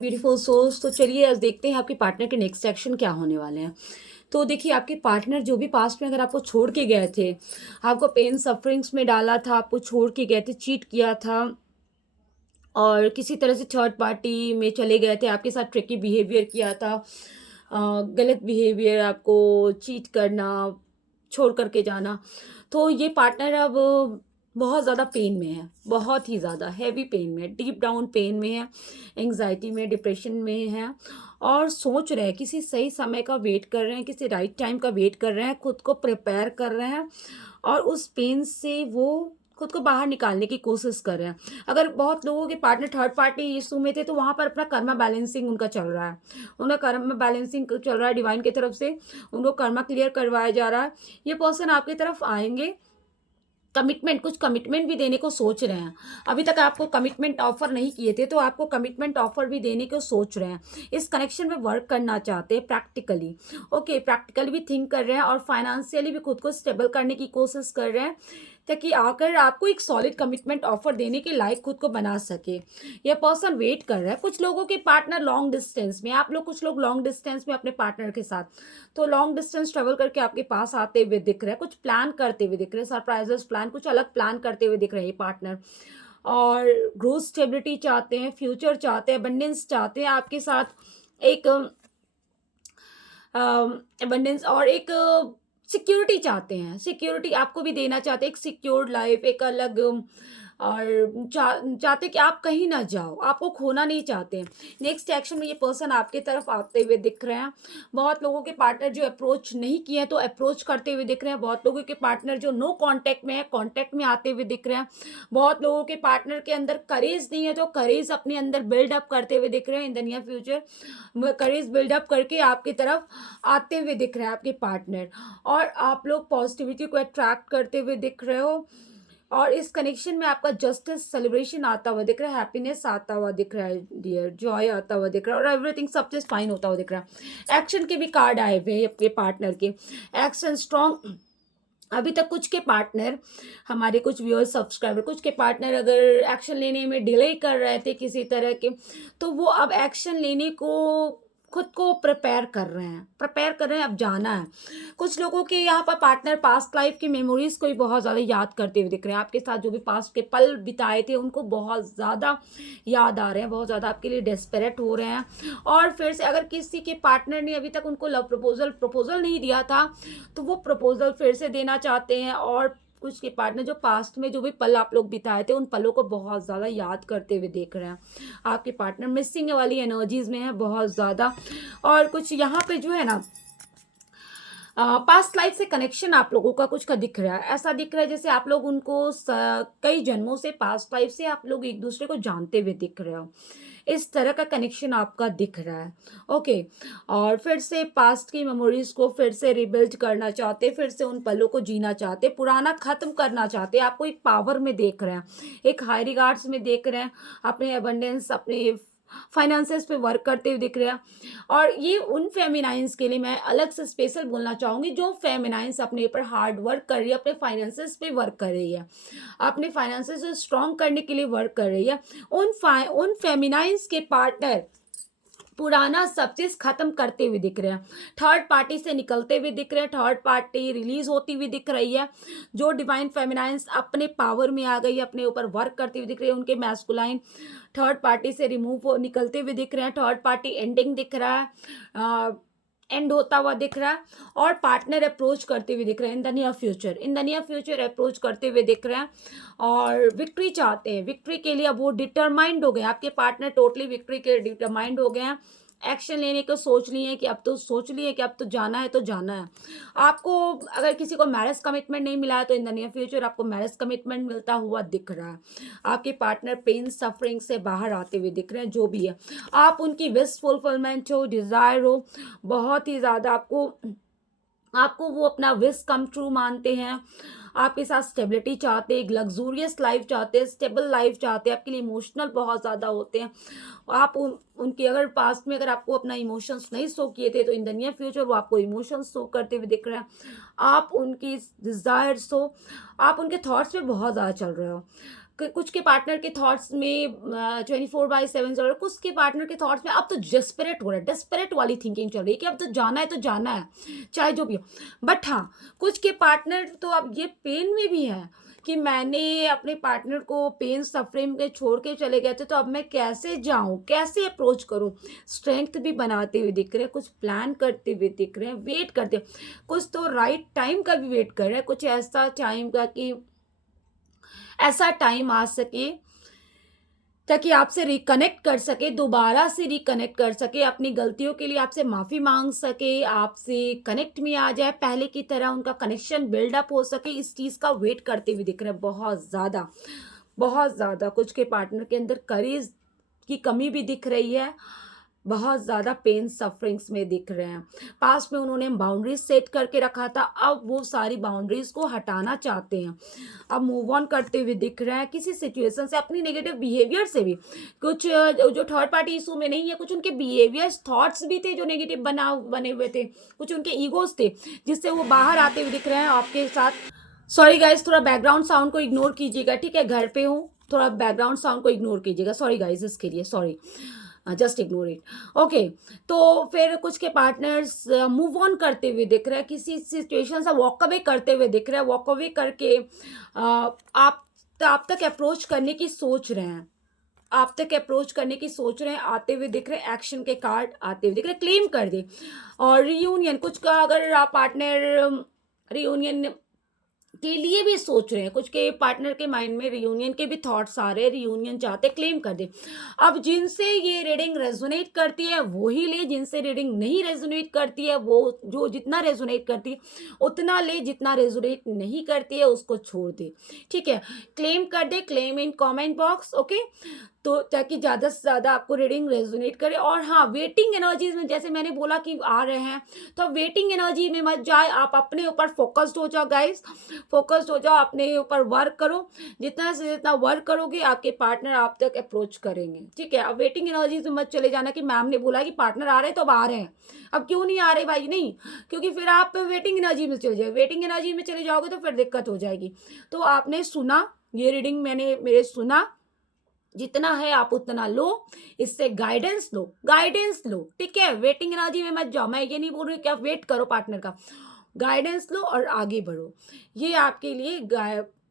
Beautiful souls. तो चलिए आज देखते हैं आपके पार्टनर के नेक्स्ट एक्शन क्या होने वाले हैं। तो देखिए आपके पार्टनर जो भी पास्ट में अगर आपको छोड़ के गए थे, आपको पेन सफरिंग्स में डाला था, आपको छोड़ के गए थे, चीट किया था और किसी तरह से थर्ड पार्टी में चले गए थे, आपके साथ ट्रिकी बिहेवियर किया था, गलत बिहेवियर, आपको चीट करना, छोड़ करके जाना। तो ये पार्टनर अब बहुत ज़्यादा पेन में है, बहुत ही ज़्यादा हैवी पेन में है, डीप डाउन पेन में है, एंग्जाइटी में, डिप्रेशन में है और सोच रहे हैं, किसी सही समय का वेट कर रहे हैं, किसी राइट टाइम का वेट कर रहे हैं, खुद को प्रिपेयर कर रहे हैं और उस पेन से वो खुद को बाहर निकालने की कोशिश कर रहे हैं। अगर बहुत लोगों के पार्टनर थर्ड पार्टी इशू में थे तो वहाँ पर अपना कर्मा बैलेंसिंग उनका चल रहा है, उनका कर्मा बैलेंसिंग चल रहा है डिवाइन की तरफ से, उनको कर्मा क्लियर करवाया जा रहा है। ये पर्सन आपकी तरफ आएंगे, कमिटमेंट, कुछ कमिटमेंट भी देने को सोच रहे हैं। अभी तक आपको कमिटमेंट ऑफर नहीं किए थे तो आपको कमिटमेंट ऑफर भी देने को सोच रहे हैं। इस कनेक्शन में वर्क करना चाहते हैं प्रैक्टिकली, ओके, प्रैक्टिकली भी थिंक कर रहे हैं और फाइनेंशियली भी खुद को स्टेबल करने की कोशिश कर रहे हैं ताकि आकर आपको एक सॉलिड कमिटमेंट ऑफर देने के लायक खुद को बना सके। यह पर्सन वेट कर रहा है। कुछ लोगों के पार्टनर लॉन्ग डिस्टेंस में, आप लोग कुछ लोग लॉन्ग डिस्टेंस में अपने पार्टनर के साथ, तो लॉन्ग डिस्टेंस ट्रेवल करके आपके पास आते हुए दिख रहे हैं, कुछ प्लान करते हुए दिख रहे हैं, सरप्राइजेस प्लान, कुछ अलग प्लान करते हुए दिख रहे हैं पार्टनर। और ग्रोथ स्टेबिलिटी चाहते हैं, फ्यूचर चाहते हैं, अबंडेंस चाहते हैं आपके साथ, एक अबंडेंस और एक सिक्योरिटी चाहते हैं, सिक्योरिटी आपको भी देना चाहते हैं, एक सिक्योर्ड लाइफ, एक अलग और चाहते कि आप कहीं ना जाओ, आपको खोना नहीं चाहते। नेक्स्ट एक्शन में ये पर्सन आपके तरफ आते हुए दिख रहे हैं। बहुत लोगों के पार्टनर जो अप्रोच नहीं किए तो अप्रोच करते हुए दिख रहे हैं। बहुत लोगों के पार्टनर जो नो कांटेक्ट में है, कांटेक्ट में आते हुए दिख रहे हैं। बहुत लोगों के पार्टनर के अंदर करेज नहीं है तो करेज अपने अंदर बिल्डअप करते हुए दिख रहे हैं। In the near future courage build up करके आपकी तरफ आते हुए दिख रहे हैं आपके पार्टनर और आप लोग पॉजिटिविटी को अट्रैक्ट करते हुए दिख रहे हो। और इस कनेक्शन में आपका जस्टिस सेलिब्रेशन आता हुआ दिख रहा है, हैप्पीनेस आता हुआ दिख रहा है डियर, जॉय आता हुआ दिख रहा है और एवरीथिंग सब चीज़ फाइन होता हुआ दिख रहा है। एक्शन के भी कार्ड आए हुए हैं अपने पार्टनर के, एक्शन स्ट्रॉन्ग। अभी तक कुछ के पार्टनर, हमारे कुछ व्यूअर्स, सब्सक्राइबर, कुछ के पार्टनर अगर एक्शन लेने में डिले कर रहे थे किसी तरह के, तो वो अब एक्शन लेने को खुद को प्रिपेयर कर रहे हैं, प्रिपेयर कर रहे हैं, अब जाना है। कुछ लोगों के यहाँ पर पार्टनर पास्ट लाइफ की मेमोरीज को भी बहुत ज़्यादा याद करते हुए दिख रहे हैं। आपके साथ जो भी पास्ट के पल बिताए थे उनको बहुत ज़्यादा याद आ रहे हैं, बहुत ज़्यादा आपके लिए डेस्परेट हो रहे हैं। और फिर से अगर किसी के पार्टनर ने अभी तक उनको लव प्रपोजल नहीं दिया था तो वो प्रपोजल फिर से देना चाहते हैं। और कुछ के पार्टनर जो पास्ट में जो भी पल आप लोग बिताए थे उन पलों को बहुत ज़्यादा याद करते हुए देख रहे हैं। आपके पार्टनर मिसिंग वाली एनर्जीज में है बहुत ज़्यादा। और कुछ यहाँ पे जो है ना, पास्ट लाइफ से कनेक्शन आप लोगों का कुछ का दिख रहा है। ऐसा दिख रहा है जैसे आप लोग उनको कई जन्मों से, पास्ट लाइफ से आप लोग एक दूसरे को जानते हुए दिख रहे हो। इस तरह का कनेक्शन आपका दिख रहा है, ओके। और फिर से पास्ट की मेमोरीज को फिर से रिबिल्ड करना चाहते, फिर से उन पलों को जीना चाहते, पुराना खत्म करना चाहते। आपको एक पावर में देख रहे हैं, एक हाई रिगार्ड्स में देख रहे हैं, अपने अबंडेंस, अपने फाइनेंसेस पे वर्क करते हुए दिख रहे हैं। और ये उन फेमिनाइंस के लिए मैं अलग से स्पेशल बोलना चाहूँगी जो फेमिनाइंस अपने ऊपर हार्ड वर्क कर रही है, अपने फाइनेंसेस पे वर्क कर रही है, अपने फाइनेंसेस को स्ट्रॉन्ग करने के लिए वर्क कर रही है। उन फेमिनाइंस के पार्टनर पुराना सब चीज़ खत्म करते हुए दिख रहे हैं, थर्ड पार्टी से निकलते हुए दिख रहे हैं, थर्ड पार्टी रिलीज होती हुई दिख रही है। जो डिवाइन फेमिनाइंस अपने पावर में आ गई है, अपने ऊपर वर्क करती हुई दिख रही है, उनके मैस्कुलाइन थर्ड पार्टी से रिमूव हो निकलते हुए दिख रहे हैं। थर्ड पार्टी एंडिंग दिख रहा है, एंड होता हुआ दिख रहा है और पार्टनर अप्रोच करते हुए दिख रहे हैं in the near future, in the near future approach करते हुए दिख रहे हैं और विक्ट्री चाहते हैं। विक्ट्री के लिए अब वो डिटरमाइंड हो गए, आपके पार्टनर टोटली विक्ट्री के डिटरमाइंड हो गए हैं। एक्शन लेने को सोच लिए कि अब तो सोच लिए कि अब तो जाना है तो जाना है। आपको अगर किसी को मैरिज कमिटमेंट नहीं मिला है तो इन द नियर फ्यूचर आपको मैरिज कमिटमेंट मिलता हुआ दिख रहा है। आपके पार्टनर पेन सफरिंग से बाहर आते हुए दिख रहे हैं, जो भी है आप उनकी विश फुलफिलमेंट हो, डिज़ायर हो, बहुत ही ज़्यादा आपको वो अपना विश कम ट्रू मानते हैं। आपके साथ स्टेबिलिटी चाहते हैं, एक लग्जूरियस लाइफ चाहते हैं, स्टेबल लाइफ चाहते हैं, आपके लिए इमोशनल बहुत ज़्यादा होते हैं। आप उनके अगर पास्ट में अगर आपको अपना इमोशंस नहीं शो किए थे तो इन द नियर फ्यूचर वो आपको इमोशंस शो करते हुए दिख रहे हैं। आप उनकी डिज़ायर्स हो, आप उनके थॉट्स में बहुत ज़्यादा चल रहे हो। कुछ के पार्टनर के थॉट्स में 24/7 चल रहा है, कुछ के पार्टनर के थॉट्स में अब तो डेस्परेट हो रहा है, डेस्परेट वाली थिंकिंग चल रही है कि अब तो जाना है, चाहे जो भी हो। बट हाँ, कुछ के पार्टनर तो अब ये पेन में भी हैं कि मैंने अपने पार्टनर को पेन सफरिंग में छोड़ के चले गए थे, तो अब मैं कैसे जाऊँ, कैसे अप्रोच करूँ? स्ट्रेंथ भी बनाते हुए दिख रहे हैं, कुछ प्लान करते हुए दिख रहे हैं, वेट करते, कुछ तो राइट टाइम का भी वेट कर रहे हैं, कुछ ऐसा टाइम का कि ऐसा टाइम आ सके ताकि आपसे रिकनेक्ट कर सके, दोबारा से रिकनेक्ट कर सके, अपनी गलतियों के लिए आपसे माफ़ी माँग सके, आपसे कनेक्ट में आ जाए, पहले की तरह उनका कनेक्शन बिल्डअप हो सके, इस चीज़ का वेट करते हुए दिख रहे हैं बहुत ज़्यादा, बहुत ज़्यादा। कुछ के पार्टनर के अंदर करेज की कमी भी दिख रही है, बहुत ज़्यादा पेन सफरिंग्स में दिख रहे हैं। पास्ट में उन्होंने बाउंड्रीज़ सेट करके रखा था, अब वो सारी बाउंड्रीज़ को हटाना चाहते हैं। अब मूव ऑन करते हुए दिख रहे हैं किसी सिचुएशन से, अपनी नेगेटिव बिहेवियर से भी। कुछ जो थर्ड पार्टी इशू में नहीं है, कुछ उनके बिहेवियर्स, थॉट्स भी थे जो नेगेटिव बने हुए थे, कुछ उनके ईगोज़ थे, जिससे वो बाहर आते हुए दिख रहे हैं आपके साथ। सॉरी गाइज़, थोड़ा बैकग्राउंड साउंड को इग्नोर कीजिएगा, ठीक है? घर पे हूँ, थोड़ा बैकग्राउंड साउंड को इग्नोर कीजिएगा। सॉरी गाइज़ इसके लिए, sorry. Just ignore it. Okay, तो फिर कुछ के पार्टनर्स मूव ऑन करते हुए दिख रहे हैं, किसी सिचुएशन से वॉक अवे करते हुए दिख रहे हैं, वॉक अवे करके आप तक अप्रोच करने की सोच रहे हैं, आप तक अप्रोच करने की सोच रहे हैं, आते हुए दिख रहे हैं, एक्शन के कार्ड आते हुए दिख रहे हैं, क्लेम कर दे। और रियूनियन, कुछ का अगर आप पार्टनर रियूनियन के लिए भी सोच रहे हैं, कुछ के पार्टनर के माइंड में रियूनियन के भी थॉट्स आ रहे हैं, रियूनियन चाहते, क्लेम कर दे। अब जिनसे ये रीडिंग रेजोनेट करती है वो ही ले, जिनसे रीडिंग नहीं रेजोनेट करती है वो जो जितना रेजोनेट करती है उतना ले, जितना रेजोनेट नहीं करती है उसको छोड़ दे, ठीक है? क्लेम कर दे, claim in comment box, okay? तो ताकि ज़्यादा से ज़्यादा आपको रीडिंग रेजोनेट करे। और हाँ, वेटिंग एनर्जीज में जैसे मैंने बोला कि आ रहे हैं, तो वेटिंग एनर्जी में मत जाए, आप अपने ऊपर फोकस्ड हो जाओ गाइस, फोकस्ड हो जाओ, अपने ऊपर वर्क करो। जितना से जितना वर्क करोगे आपके पार्टनर आप तक अप्रोच करेंगे, ठीक है? अब वेटिंग एनर्जीज में मत चले जाना कि मैम ने बोला कि पार्टनर आ रहे हैं तो अब आ रहे हैं, अब क्यों नहीं आ रहे भाई, नहीं, क्योंकि फिर आप वेटिंग एनर्जी में चले जाओगे, वेटिंग एनर्जी में चले जाओगे तो फिर दिक्कत हो जाएगी। तो आपने सुना, ये रीडिंग मैंने मेरे सुना, जितना है आप उतना लो, इससे गाइडेंस लो, गाइडेंस लो, ठीक है? वेटिंग एनर्जी में मत जाओ, मैं ये नहीं बोल रही कि आप वेट करो पार्टनर का, गाइडेंस लो और आगे बढ़ो। ये आपके लिए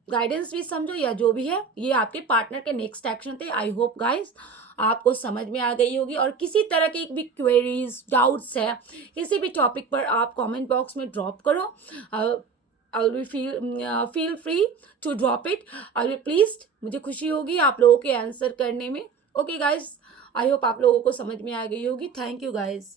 गाइडेंस भी समझो या जो भी है, ये आपके पार्टनर के नेक्स्ट एक्शन थे। आई होप गाइस आपको समझ में आ गई होगी, और किसी तरह की भी क्वेरीज, डाउट्स है किसी भी टॉपिक पर, आप कमेंट बॉक्स में ड्रॉप करो। I will feel free to drop it, I will please, मुझे खुशी होगी आप लोगों के आंसर करने में। ओके गाइज, आई होप आप लोगों को समझ में आ गई होगी। Thank you guys.